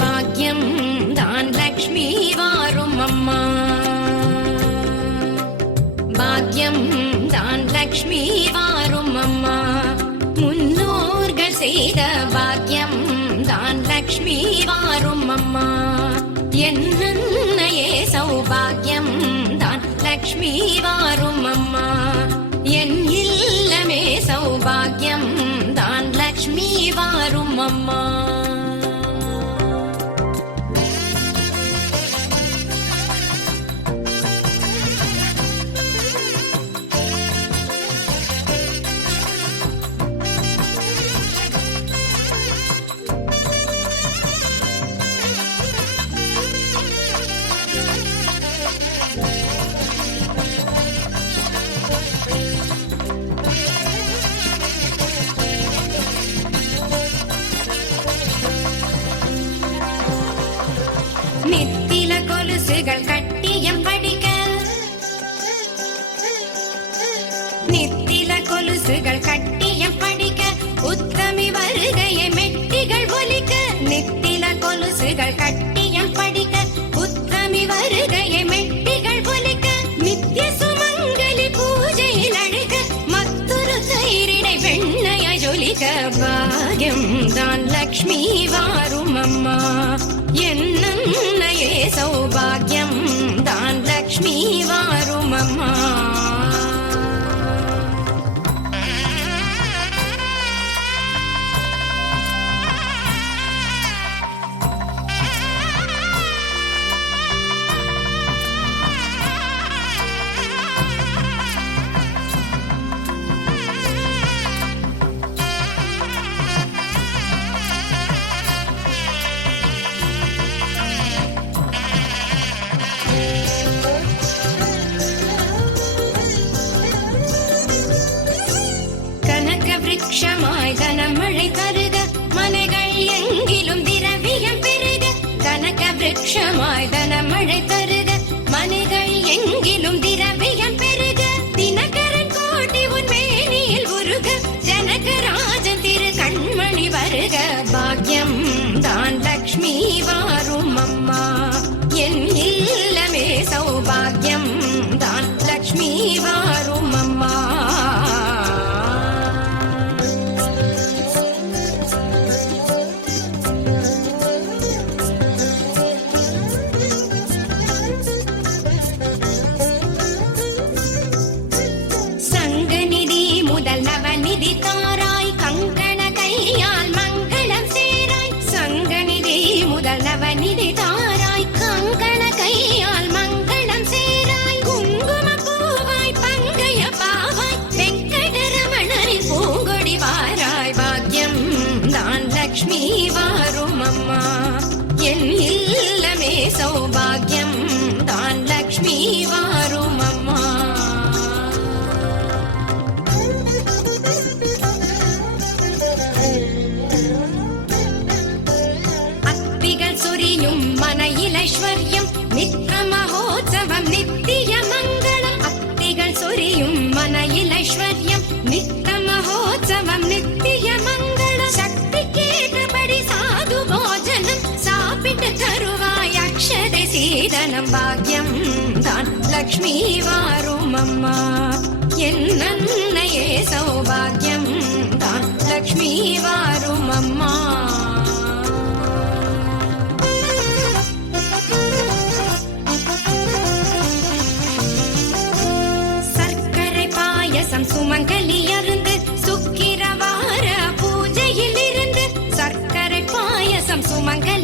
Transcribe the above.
பாக்யம் தான் லக்ஷ்மி வாரும் அம்மா, பாக்யம் தான் லக்ஷ்மி வாரும் அம்மா, முன்னோர்கள் செய்த பாக்யம் தான் லக்ஷ்மி வாரும் அம்மா, என்னையே சௌபாகியம் தான் லக்ஷ்மி வாரும் அம்மா, என் இல்லமே சௌபாகியம் தான் லக்ஷ்மி வாரும் அம்மா. நித்தில கொலுசுகள் கட்டியம் படிக்க, நித்தில கொலுசுகள் கட்டியம் படிக்க, உத்தமி வருகையை மெட்டிகள் ஒலிக்க, நித்தில கொலுசுகள் கட்டியம் படிக்க, உத்தமி வருகையை மெட்டிகள் ஒலிக்க, நித்திய சுமங்கலி பூஜையில் அழைக்க, மற்றொரு தயிரிடை வெண்ணைய ஜொலிக்க, பாக்யம் தான் லக்ஷ்மி வாரும் அம்மா, என்னையே சௌபாகியம் தான் லக்ஷ்மி வாரும் அம்மா. விருட்சமாய் கனமழை தருக, மனைகள் எங்கிலும் திரவியம் பெருக, கனக விருட்சமாய் கனமழை தருக, மனைகள் எங்கிலும் திரவியம் பெருக, தினகரன் கோட்டி உன் மேனியில் உருக, ஜனகராஜன் திரு கண்மணி வருக, பாக்யம் தான் லக்ஷ்மி வாரும் அம்மா, என் இல்லமே சௌபாகியம் தான் லக்ஷ்மி வாரும் அம்மா. நவநிதி தாராய் கங்கண கையால் மங்களம் சேராய், சங்கநிதி முதல் நவநிதி தாராய் கங்கண கையால் மங்களம் சேராய், குங்கும பூவாய் பங்கைய பாவாய் வெங்கடரமணரின் பூங்கொடி வாராய், பாக்யம் தான் லக்ஷ்மி வாரும் அம்மா, என் இல்லமே சௌபாகியம் தான் லக்ஷ்மி வாரும் அம்மா. சொரியும் மனையிலைஸ்வர்யம் நித்ர மகோத்சவம் நித்திய மங்களம் அத்திகள் சொரியும் மனையிலைஸ்வர்யம் நித்ர மகோத்சவம் நித்திய மங்களம் சக்தி கேட்டபடி சாது போஜனம் சாப்பிட்டு தருவாய் அக்ஷதை சீதனம் பாக்யம் தான் லக்ஷ்மி வாரும் அம்மா என்னன்னையே சௌபாகியம் தான் லக்ஷ்மி வாரும் அம்மா சர்க்கரை பாயசம் சுமங்கலி அருந்து சுக்கிரவார பூஜையில் இருந்து சர்க்கரை பாயசம் சுமங்கலி